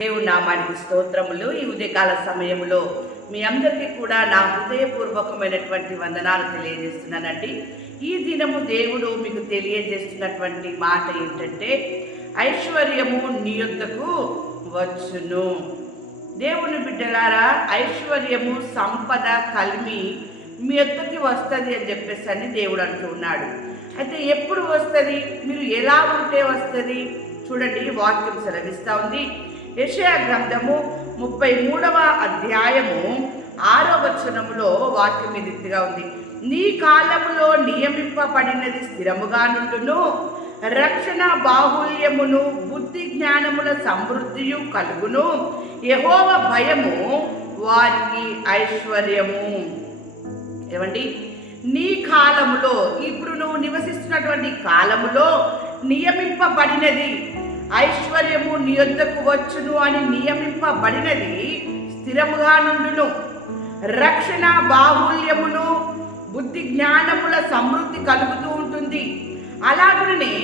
దేవుడు నామానికి స్తోత్రములు. ఈ ఉదయకాల సమయంలో మీ అందరికీ కూడా నా హృదయపూర్వకమైనటువంటి వందనాలు తెలియజేస్తున్నానండి. ఈ దినము దేవుడు మీకు తెలియజేస్తున్నటువంటి మాట ఏంటంటే ఐశ్వర్యము నీ యొద్దకు వచ్చును. దేవుని బిడ్డలారా ఐశ్వర్యము సంపద కలిమి మీ యొక్కకి వస్తుంది అని చెప్పేసి అని దేవుడు అంటున్నాడు అయితే ఎప్పుడు వస్తుంది? మీరు ఎలా ఉంటే వస్తుంది? చూడండి వాక్యం సెలవిస్తూ ఉంది. యషయా గ్రంథము ముప్పై మూడవ అధ్యాయము ఆరో వచనములో వాక్యం ఈ రీతిగా ఉంది. నీ కాలములో నియమింపబడినది స్థిరముగా నుండును రక్షణ బాహుల్యమును బుద్ధి జ్ఞానముల సమృద్ధియు కలుగును. యహోవ భయము వారికి ఐశ్వర్యము. ఏమండి? నీ కాలములో ఇప్పుడు నువ్వు నివసిస్తున్నటువంటి కాలములో నియమింపబడినది ఐశ్వర్యము నీ యొద్దకు వచ్చును అని నియమింపబడినది స్థిరముగా నుండును. రక్షణ బాహుల్యమును బుద్ధి జ్ఞానముల సమృద్ధి కలుగుతూ ఉంటుంది. అలాగనే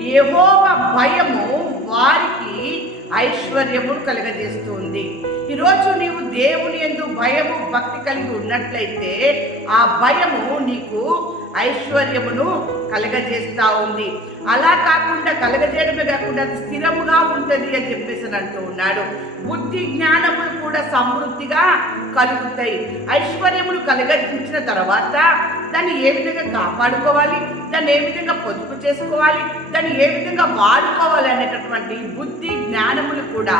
ఏవోవ భయము వారికి ఐశ్వర్యము కలగజేస్తుంది. ఈరోజు నీవు దేవుని ఎందు భయము భక్తి కలిగి ఉన్నట్లయితే ఆ భయము నీకు ఐశ్వర్యమును కలగజేస్తా ఉంది. అలా కాకుండా కలగజేయడమే కాకుండా అది స్థిరముగా ఉంటుంది అని చెప్పేసి అంటూ ఉన్నాడు. బుద్ధి జ్ఞానములు కూడా సమృద్ధిగా కలుగుతాయి. ఐశ్వర్యములు కలగజించిన తర్వాత దాన్ని ఏ విధంగా కాపాడుకోవాలి? దాన్ని ఏ విధంగా పొదుపు చేసుకోవాలి? దాన్ని ఏ విధంగా వాడుకోవాలి అనేటటువంటి బుద్ధి జ్ఞానములు కూడా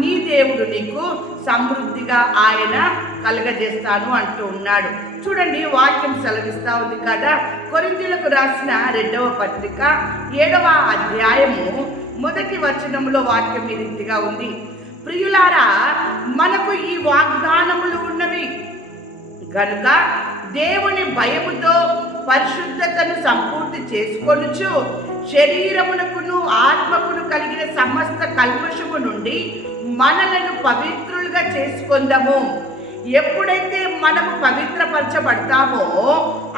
నీ దేవుడు నీకు సమృద్ధిగా ఆయన కలగజేస్తాను అంటూ ఉన్నాడు. చూడండి వాక్యం సెలవిస్తా ఉంది కదా. కొరిందులకు రాసిన రెండవ పత్రిక ఏడవ అధ్యాయము మొదటి వచనంలో వాక్యం ఈ రీతిగా ఉంది. ప్రియులారా మనకు ఈ వాగ్దానములు ఉన్నవి. గనుక దేవుని భయముతో పరిశుద్ధతను సంపూర్తి చేసుకొనుచు శరీరమునకును ఆత్మకును కలిగిన సమస్త కల్మషము నుండి మనలను పవిత్రులుగా చేసుకుందాము. ఎప్పుడైతే మనము పవిత్రపరచబడతామో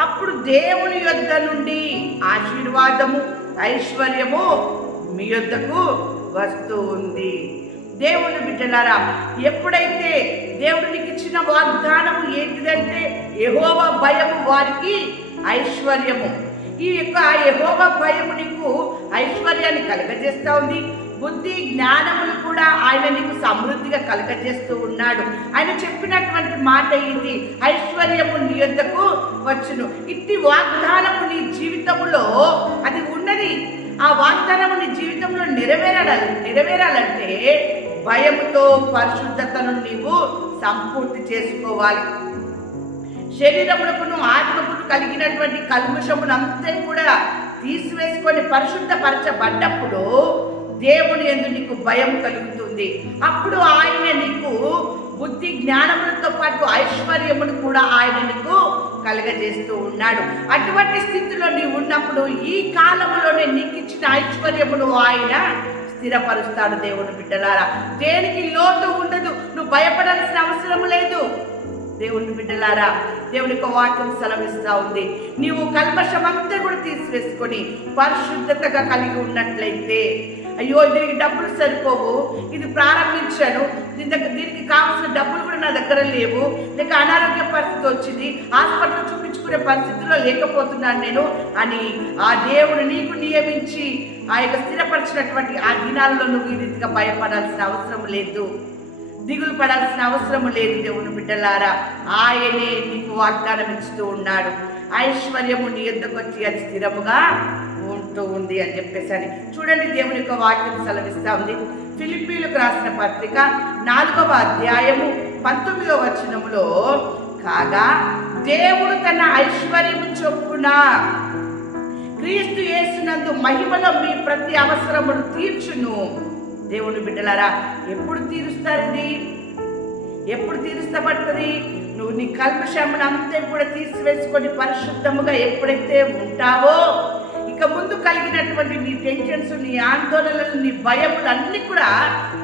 అప్పుడు దేవుని యొద్ద నుండి ఆశీర్వాదము ఐశ్వర్యము మీ యొద్దకు వస్తూ ఉంది. దేవుని బిడ్డలారా ఎప్పుడైతే దేవునికి ఇచ్చిన వాగ్దానము ఏంటిదంటే యహోవ భయము వారికి ఐశ్వర్యము. ఈ యొక్క యహోవ భయము నీకు ఐశ్వర్యాన్ని కలగజేస్తూ ఉంది. బుద్ధి జ్ఞానములు కూడా ఆయన నీకు సమృద్ధిగా కలగజేస్తూ ఉన్నాడు. ఆయన చెప్పినటువంటి మాట ఇది. ఐశ్వర్యము నీ యొద్దకు వచ్చును. ఇట్టి వాగ్దానము నీ జీవితంలో అది ఉన్నది. ఆ వాగ్దానము నీ జీవితంలో నెరవేరాలి నెరవేరాలంటే భయముతో పరిశుద్ధతను నీవు సంపూర్తి చేసుకోవాలి. శరీరమునకును ఆత్మకును కలిగినటువంటి కల్ముషమును అంతా కూడా తీసివేసుకొని పరిశుద్ధపరచబడ్డప్పుడు దేవుని ఎందు నీకు భయం కలుగుతుంది. అప్పుడు ఆయన నీకు బుద్ధి జ్ఞానములతో పాటు ఐశ్వర్యమును కూడా ఆయన నీకు కలగజేస్తూ ఉన్నాడు. అటువంటి స్థితిలో నీవు ఉన్నప్పుడు ఈ కాలంలోనే నీకు ఇచ్చిన ఐశ్వర్యమును ఆయన స్థిరపరుస్తాడు దేవుని బిడ్డలారా. దేనికి లోటు ఉండదు. నువ్వు భయపడాల్సిన అవసరం లేదు. దేవుని బిడ్డలారా దేవుని యొక్క వాక్యం సెలవిస్తూ ఉంది. నీవు కల్మషమంతా కూడా తీసివేసుకొని పరిశుద్ధతగా కలిగి ఉన్నట్లయితే అయ్యో దీనికి డబ్బులు సరిపోవు. ఇది ప్రారంభించాను. దీని దగ్గర దీనికి కావాల్సిన డబ్బులు కూడా నా దగ్గర లేవు. లేక అనారోగ్య పరిస్థితి వచ్చింది. హాస్పిటల్ చూపించుకునే పరిస్థితిలో లేకపోతున్నాను నేను అని ఆ దేవుడు నీకు నియమించి ఆ యొక్క స్థిరపరిచినటువంటి ఆ దినాల్లో నువ్వు ఈ రీతిగా భయపడాల్సిన అవసరం లేదు. దిగులు పడాల్సిన అవసరం లేదు దేవుని బిడ్డలారా. ఆయనే నీకు వాగ్దానం ఇస్తూ ఉన్నాడు. ఐశ్వర్యము నీ ఎందుకు వచ్చి అది స్థిరముగా ఉంటూ ఉంది అని చెప్పేసి అని. చూడండి దేవుని యొక్క వాక్యం సెలవిస్తా ఉంది. ఫిలిప్పీలకు రాసిన పత్రిక నాలుగవ అధ్యాయము పంతొమ్మిదవ వచనములో కాగా దేవుడు తన ఐశ్వర్యము చొప్పున క్రీస్తు యేసునందు మహిమలో మీ ప్రతి అవసరమును తీర్చును. దేవుడు బిడ్డలారా ఎప్పుడు తీరుస్తారు ఇది? ఎప్పుడు తీరుస్తబడుతుంది నువ్వు నీ కల్మషమును అంతే కూడా తీసివేసుకొని పరిశుద్ధముగా ఎప్పుడైతే ఉంటావో ఇక ముందు కలిగినటువంటి నీ టెన్షన్స్ నీ ఆందోళనలు నీ భయములు అన్నీ కూడా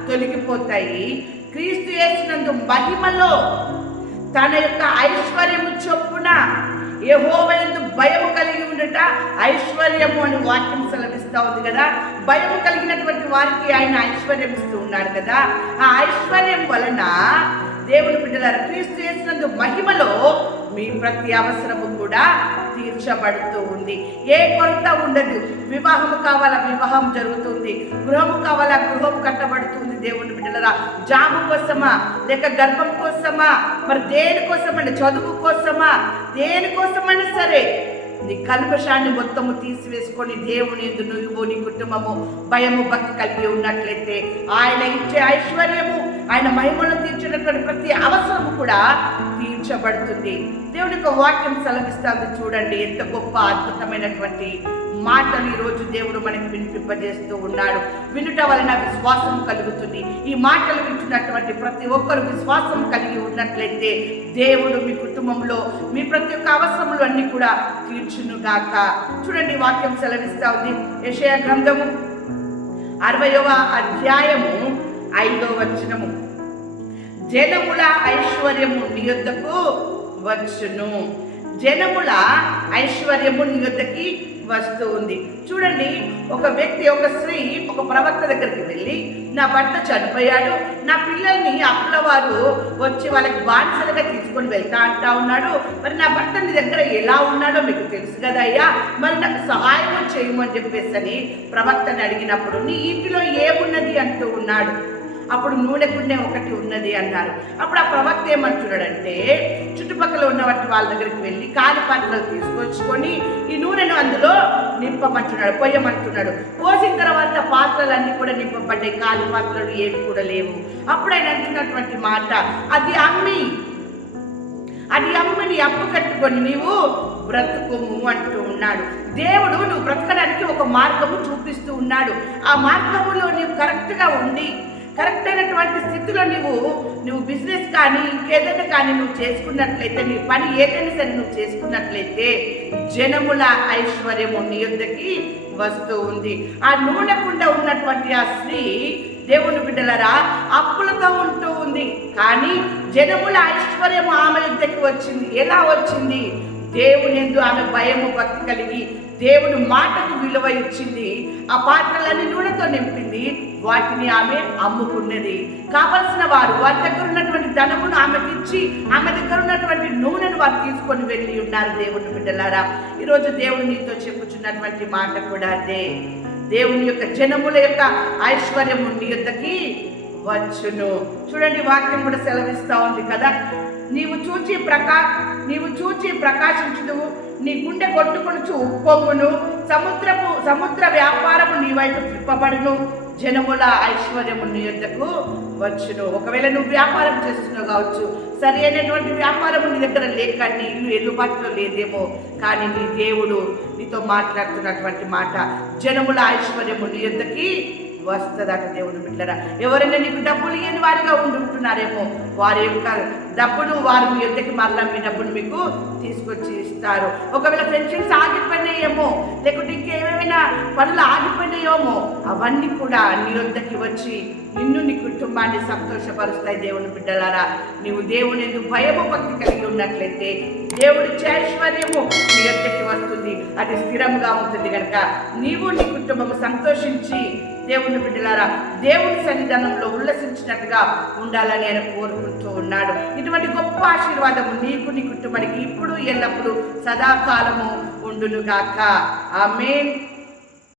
తొలగిపోతాయి. క్రీస్తు చేసినందు మహిమలో తన యొక్క ఐశ్వర్యము చొప్పున యెహోవా భయము కలిగి ఉండట ఐశ్వర్యము అని వాక్యం సెలవిస్తూ ఉంది కదా. భయం కలిగినటువంటి వారికి ఆయన ఐశ్వర్యం ఇస్తూ ఉన్నాడు కదా. ఆ ఐశ్వర్యం వలన దేవుని బిడ్డలారు క్రీస్తు చేసినందు మహిమలో మీ ప్రతి అవసరము కూడా తీర్చబడుతూ ఉంది. ఏ కొరత ఉండదు. వివాహము కావాలా వివాహం జరుగుతుంది. గృహము కావాలా గృహం కట్టబడుతుంది దేవుని బిడ్డలరా. జాబు కోసమా? లేక గర్భం కోసమా? మరి దేనికోసమని చదువు కోసమా? దేనికోసమైనా సరే? నీ కల్పశాన్ని మొత్తము తీసివేసుకొని దేవుని నువ్వు నీ కుటుంబము భయము భక్తి కలిగి ఉన్నట్లయితే ఆయన ఇచ్చే ఐశ్వర్యము ఆయన మహిమను తీర్చినటువంటి ప్రతి అవసరము కూడా ఉంచబడుతుంది దేవుని యొక్క వాక్యం సెలవిస్తుంది చూడండి. ఎంత గొప్ప అద్భుతమైనటువంటి మాటలు ఈ రోజు దేవుడు మనకి వినిపింపజేస్తూ ఉన్నాడు. వినుట వలన విశ్వాసం కలుగుతుంది. ఈ మాటలు వింటున్నటువంటి ప్రతి ఒక్కరు విశ్వాసం కలిగి ఉన్నట్లయితే దేవుడు మీ కుటుంబంలో మీ ప్రతి ఒక్క అవసరములు అన్ని కూడా తీర్చునుగాక. చూడండి వాక్యం సెలవిస్తా ఉంది. యషయ గ్రంథము అరవయవ అధ్యాయము ఐదో వచనము. జనముల ఐశ్వర్యము నీ యొద్దకు వచ్చును. జనముల ఐశ్వర్యము నీ యొద్దకి వస్తూ ఉంది. చూడండి ఒక వ్యక్తి ఒక స్త్రీ ఒక ప్రవక్త దగ్గరికి వెళ్ళి నా భర్త చనిపోయాడు నా పిల్లల్ని అప్పుల వారు వచ్చి వాళ్ళకి బానిసలుగా తీసుకొని వెళ్తా అంటా ఉన్నాడు. మరి నా భర్త నీ దగ్గర ఎలా ఉన్నాడో మీకు తెలుసు కదా అయ్యా. మరి నాకు సహాయం చేయమని చెప్పేసి అని ప్రవక్తని అడిగినప్పుడు నీ ఇంటిలో ఏమున్నది? అంటూ ఉన్నాడు. అప్పుడు నూనె గుండె ఒకటి ఉన్నది అన్నారు. అప్పుడు ఆ ప్రవక్త ఏమంటున్నాడంటే చుట్టుపక్కల ఉన్నటువంటి వాళ్ళ దగ్గరికి వెళ్ళి కాలి పాత్రలు తీసుకొచ్చుకొని ఈ నూనెను అందులో నింపమంటున్నాడు పొయ్యమంటున్నాడు పోసిన తర్వాత పాత్రలన్నీ కూడా నింపబడ్డాయి కాలి పాత్రలు ఏవి కూడా లేవు. అప్పుడు ఆయన అంటున్నటువంటి మాట అది అమ్మి అది అమ్మని అప్పు కట్టుకొని నీవు బ్రతుకుము అంటూ ఉన్నాడు. దేవుడు నువ్వు బ్రతకడానికి ఒక మార్గము చూపిస్తూ ఉన్నాడు. ఆ మార్గములో నీవు కరెక్ట్గా ఉండి కరెక్ట్ అయినటువంటి స్థితిలో నువ్వు నువ్వు బిజినెస్ కానీ ఇంకేదైనా కానీ నువ్వు చేసుకున్నట్లయితే నీ పని ఏదైనా సరే నువ్వు చేసుకున్నట్లయితే జనముల ఐశ్వర్యము నీ యొద్దకి వస్తూ ఉంది. ఆ నూనెకుండా ఉన్నటువంటి ఆ స్త్రీ దేవుని బిడ్డలరా అప్పులతో ఉంటూ ఉంది. కానీ జనముల ఐశ్వర్యము ఆమె యుద్ధకి వచ్చింది. ఎలా వచ్చింది? దేవుని ఎందు ఆమె భయము భక్తి కలిగి దేవుని మాటకు విలువ ఇచ్చింది. ఆ పాత్రలన్నీ నూనెతో నింపింది. వాటిని ఆమె అమ్ముకున్నది. కావలసిన వారు వారి దగ్గర ఉన్నటువంటి ధనమును ఆమెకి ఇచ్చి ఆమె దగ్గర ఉన్నటువంటి నూనెను వారు తీసుకొని వెళ్ళి ఉన్నారు దేవుని బిడ్డలారా. ఈరోజు దేవుడు నీతో చెప్పుచున్నటువంటి మాట కూడా అదే. దేవుని యొక్క జనముల యొక్క ఐశ్వర్యము నీ యొక్కకి వచ్చును. చూడండి వాక్యం కూడా సెలవిస్తూ ఉంది కదా. నీవు చూచి ప్రకా నీవు చూచి ప్రకాశించుదువు నీ గుండె కొట్టుకొనుచు ఉప్పొంగును సముద్రపు సముద్ర వ్యాపారము నీ వైపు తిప్పబడును. జనముల ఐశ్వర్యము నీ యొద్దకు వచ్చును? ఒకవేళ నువ్వు వ్యాపారం చేస్తున్నావు కావచ్చు సరి అయినటువంటి వ్యాపారం నీ దగ్గర లేక నీ ఇల్లు ఎల్లుబాటులో లేదేమో. కానీ నీ దేవుడు నీతో మాట్లాడుతున్నటువంటి మాట జనముల ఐశ్వర్యము నీ యొద్దకి వస్తుందట దేవుడు బిడ్డరా. ఎవరైనా నీకు డబ్బులు లేని వారిగా ఉండుంటున్నారేమో వారి యొక్క డబ్బును వారు మీ యొద్దకి మరలా మీ డబ్బును మీకు తీసుకొచ్చి ఇస్తారు? ఒకవేళ ఫ్రెండ్షిప్స్ ఆగిపోయినాయేమో లేకుంటే ఇంకేమైనా పనులు ఆగిపోయినాయేమో. అవన్నీ కూడా నీ వద్దకి వచ్చి నిన్ను నీ కుటుంబాన్ని సంతోషపరుస్తాయి దేవుని బిడ్డలారా. నీవు దేవుని ఎందుకు భయము భక్తి కలిగి ఉన్నట్లయితే దేవుడి ఐశ్వర్యము నీ వద్దకి వస్తుంది. అది స్థిరంగా ఉంటుంది కనుక నీవు నీ కుటుంబము సంతోషించి దేవుని బిడ్డలారా దేవుని సన్నిధానంలో ఉల్లసించినట్టుగా ఉండాలని ఆయన కోరుకుంటూ ఉన్నాడు. ఇటువంటి గొప్ప ఆశీర్వాదము నీకు నీ కుటుంబానికి ఇప్పుడు ఎల్లప్పుడూ సదాకాలము ఉండునుగాక ఆమెన్.